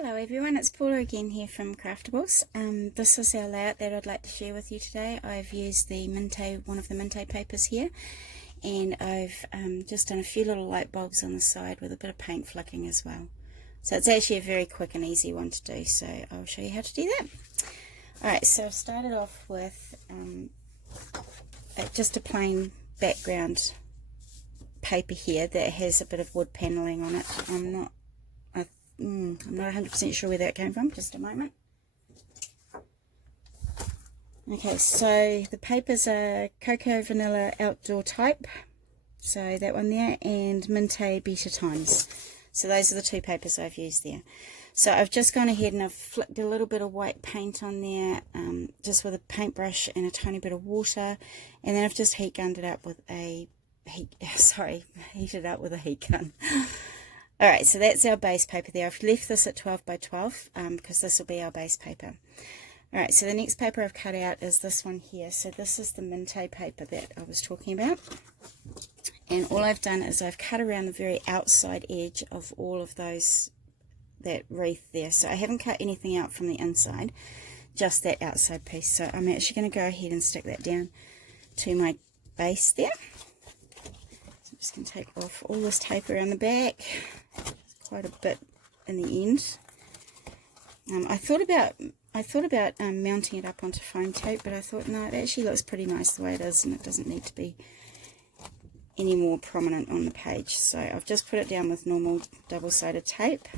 Hello everyone, it's Paula again here from Craftables. This is our layout that I'd like to share with you today. I've used the one of the Minte papers here, and I've just done a few little light bulbs on the side with a bit of paint flicking as well. So it's actually a very quick and easy one to do, so I'll show you how to do that. Alright, so I've started off with just a plain background paper here that has a bit of wood paneling on it. I'm not 100% sure where that came from. Just a moment. Okay, so the papers are Cocoa Vanilla Outdoor Type, so that one there, and Minte Beta Times. So those are the two papers I've used there. So I've just gone ahead and I've flicked a little bit of white paint on there, just with a paintbrush and a tiny bit of water, and then I've just heat gunned it up with a heated up with a heat gun. Alright, so that's our base paper there. I've left this at 12 by 12 because this will be our base paper. Alright, so the next paper I've cut out is this one here. So this is the Minte paper that I was talking about. And all I've done is I've cut around the very outside edge of all of that wreath there. So I haven't cut anything out from the inside, just that outside piece. So I'm actually going to go ahead and stick that down to my base there. So I'm just going to take off all this tape around the back. Quite a bit in the end. I thought about mounting it up onto foam tape, but I thought no, it actually looks pretty nice the way it is, and it doesn't need to be any more prominent on the page. So I've just put it down with normal double-sided tape.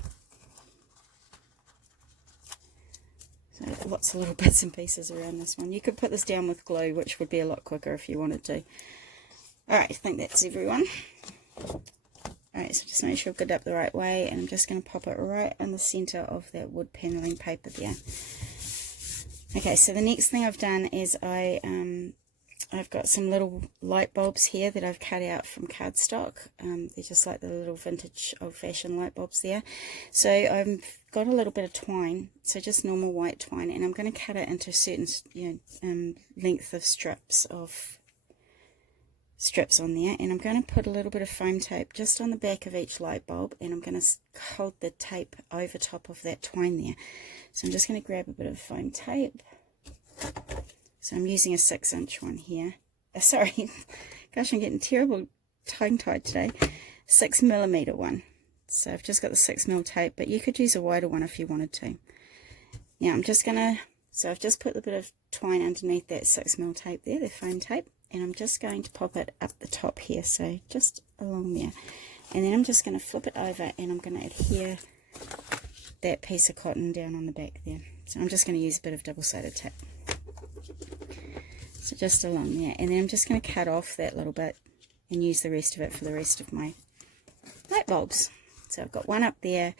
So lots of little bits and pieces around this one. You could put this down with glue, which would be a lot quicker if you wanted to. Alright, I think that's everyone. Alright, so just make sure I've got it up the right way, and I'm just going to pop it right in the centre of that wood paneling paper there. Okay, so the next thing I've done is I've got some little light bulbs here that I've cut out from cardstock. They're just like the little vintage old-fashioned light bulbs there. So I've got a little bit of twine, so just normal white twine, and I'm going to cut it into certain length of strips on there, and I'm going to put a little bit of foam tape just on the back of each light bulb, and I'm going to hold the tape over top of that twine there. So I'm just going to grab a bit of foam tape. So I'm using a 6-inch one here. Sorry, gosh, I'm getting terrible tongue-tied today. 6mm one. So I've just got the 6mm tape, but you could use a wider one if you wanted to. Now I'm just going to, so I've just put a bit of twine underneath that 6mm tape there, the foam tape. And I'm just going to pop it up the top here, so just along there. And then I'm just going to flip it over, and I'm going to adhere that piece of cotton down on the back there. So I'm just going to use a bit of double-sided tape. So just along there. And then I'm just going to cut off that little bit and use the rest of it for the rest of my light bulbs. So I've got one up there.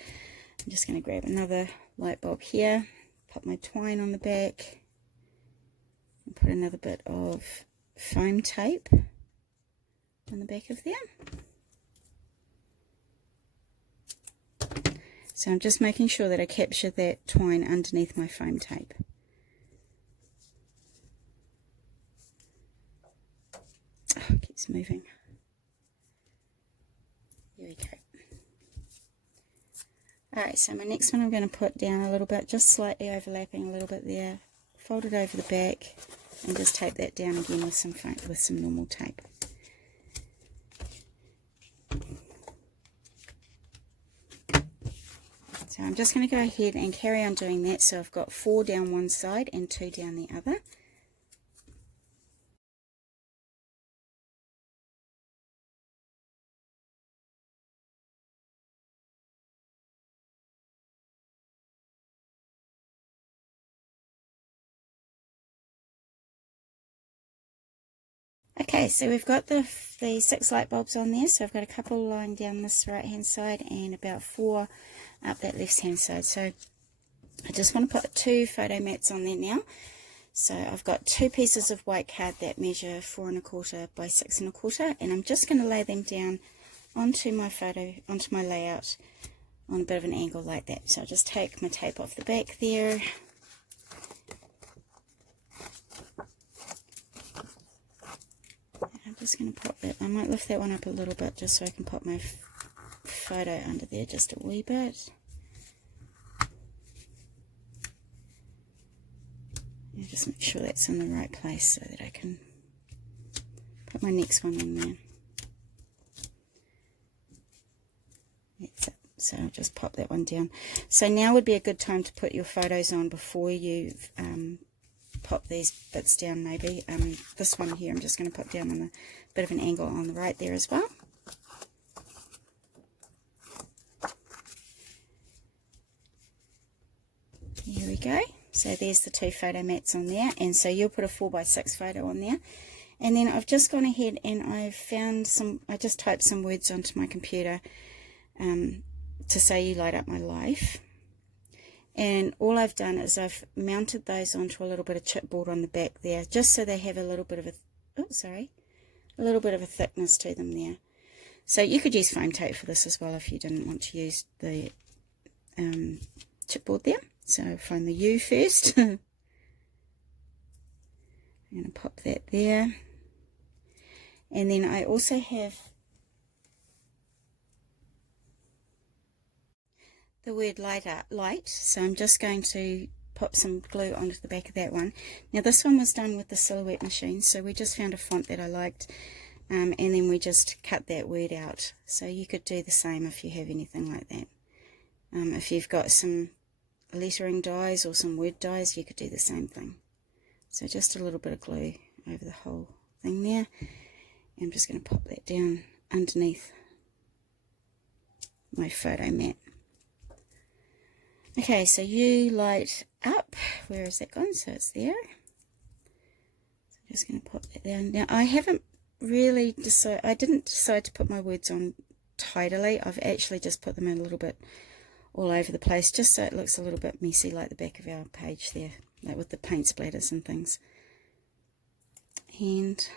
I'm just going to grab another light bulb here, pop my twine on the back, and put another bit of foam tape on the back of there. So I'm just making sure that I capture that twine underneath my foam tape. Oh, it keeps moving. Here we go. Alright, so my next one I'm going to put down a little bit, just slightly overlapping a little bit there, fold it over the back, and just tape that down again with some normal tape. So I'm just going to go ahead and carry on doing that. So I've got 4 down one side and 2 down the other. Okay, so we've got the 6 light bulbs on there, so I've got a couple lying down this right hand side and about 4 up that left hand side. So I just want to put 2 photo mats on there now. So I've got 2 pieces of white card that measure 4 1/4 by 6 1/4, and I'm just going to lay them down onto my layout on a bit of an angle like that. So I'll just take my tape off the back there. I'm just going to pop that, I might lift that one up a little bit just so I can pop my photo under there just a wee bit. Just make sure that's in the right place so that I can put my next one in there. That's it. So I'll just pop that one down. So now would be a good time to put your photos on before you pop these bits down maybe. This one here I'm just going to put down on a bit of an angle on the right there as well. Here we go. So there's the 2 photo mats on there, and so you'll put a 4x6 photo on there. And then I've just gone ahead and I've found some, I just typed some words onto my computer to say "You light up my life." And all I've done is I've mounted those onto a little bit of chipboard on the back there, just so they have a little bit of a, a little bit of a thickness to them there. So you could use foam tape for this as well if you didn't want to use the chipboard there. So find the U first. I'm going to pop that there. And then I also have the word light, so I'm just going to pop some glue onto the back of that one. Now this one was done with the Silhouette machine, so we just found a font that I liked, and then we just cut that word out. So you could do the same if you have anything like that. If you've got some lettering dies or some word dies, you could do the same thing. So just a little bit of glue over the whole thing there. And I'm just going to pop that down underneath my photo mat. Okay, so you light up. Where is that gone? So it's there. So I'm just going to pop that down. Now I haven't really decided, I didn't decide to put my words on tidily. I've actually just put them in a little bit all over the place, just so it looks a little bit messy like the back of our page there, like with the paint splatters and things. And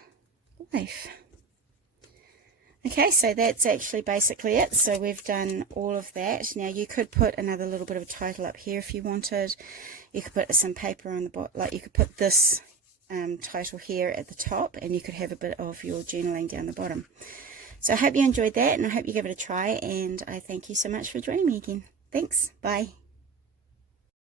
life. Okay, so that's actually basically it. So we've done all of that. Now you could put another little bit of a title up here if you wanted. You could put some paper on the bottom, like you could put this title here at the top, and you could have a bit of your journaling down the bottom. So I hope you enjoyed that, and I hope you give it a try, and I thank you so much for joining me again. Thanks. Bye.